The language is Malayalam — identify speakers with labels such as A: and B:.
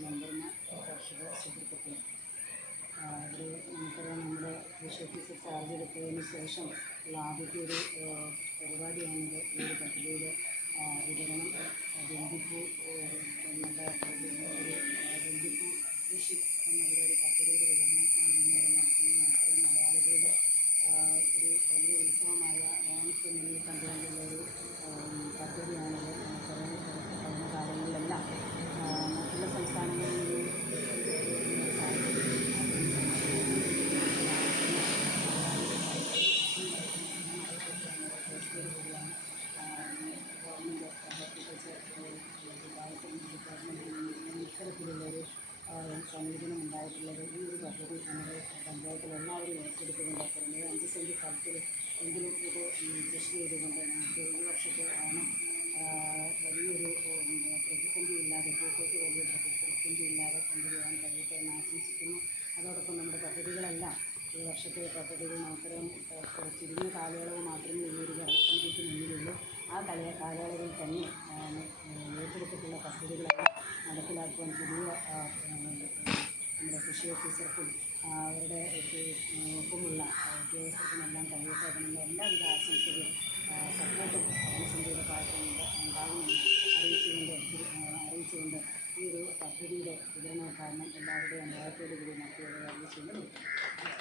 A: കർഷക സുഹൃത്തുക്കൾ. ഒരു നമുക്കറിയാം നമ്മുടെ കൃഷി ഓഫീസർ ചാർജ് എടുത്തതിന് ശേഷം ഉള്ള ഒരു പരിപാടിയാണിത് ഈ ഒരു പദ്ധതിയുടെ വിതരണം. ബന്ധിപ്പൂ എന്നുള്ള ഒരു ആ, വെന്തിപ്പൂ കൃഷി എന്നുള്ള ഒരു പദ്ധതിയുടെ വിതരണം ആണ് ഇന്നിവിടെ നടത്തുന്നത് മലയാളികളുടെ ഒരു വലിയ ഉത്സവമായ ഓണത്തിന് മുന്നിൽ കണ്ടുകൊണ്ടുള്ള ഒരു പദ്ധതി നമ്മുടെ പഞ്ചായത്തിൽ എല്ലാവരും ഏറ്റെടുത്തുകൊണ്ട് പുറമേ അഞ്ച് സെന്റ് സ്ഥലത്തിൽ എങ്കിലും ഇത് കൃഷി ചെയ്തുകൊണ്ട് നമുക്ക് ഈ വർഷത്തെ ഓണം വലിയൊരു പ്രതിസന്ധി ഇല്ലാതെ പൂക്കൾക്ക് വലിയ പ്രതിസന്ധി ഇല്ലാതെ കൊണ്ടുപോകാൻ കഴിയട്ടെ എന്ന് ആശംസിക്കുന്നു. അതോടൊപ്പം നമ്മുടെ പദ്ധതികളെല്ലാം ഈ വർഷത്തെ പദ്ധതികൾ മാത്രം ചുരുങ്ങിയ കാലയളവ് മാത്രമേ ഈ ഒരു ജനസംഖ്യയ്ക്ക് മുന്നിലുള്ളൂ. ആ കല കാലയളവിൽ തന്നെ ഏറ്റെടുത്തിട്ടുള്ള പദ്ധതികളെല്ലാം നടപ്പിലാക്കുവാൻ പുതിയ കൃഷി ഓഫീസർക്കും അവരുടെ ഒപ്പമുള്ള ഉദ്യോഗസ്ഥർക്കുമെല്ലാം കഴിയട്ടെ എല്ലാവിധ ആശംസകളും സപ്പോർട്ടും ജനസംഖ്യയുടെ ഭാഗത്തുനിന്ന് ഉണ്ടാകുമെന്ന് അറിയിച്ചുകൊണ്ട് അറിയിച്ചുകൊണ്ട് ഈ ഒരു പദ്ധതിയുടെ വിതരണോദ്ഘാടനം എല്ലാവരുടെയും അനുഭവത്തോടു കൂടി നടത്തിയത് അറിയിച്ചുകൊണ്ട്